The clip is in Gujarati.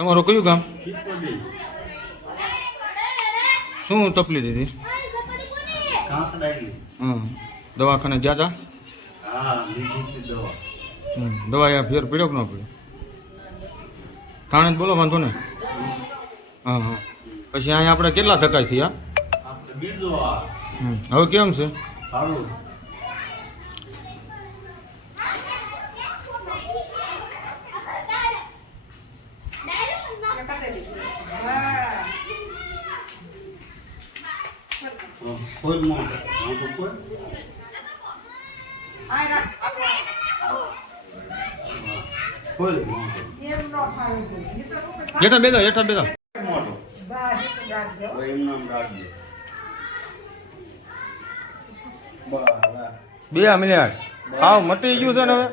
તમારું કયું ગામ? શું તકલીફ દીધી? દવાખાને ગયા હતા? દવા યા ફેર પીડ્યો કે ન પીડ્યો? થાણે જ બોલો, વાંધો નહીં. હા હા. પછી અહીંયા આપણે કેટલા ધક્કા થયા? હવે કેમ છે? હેઠા બેદા, હેઠા બેદા. બે મિનિટ હાવ મટી ગયું છે ને હવે.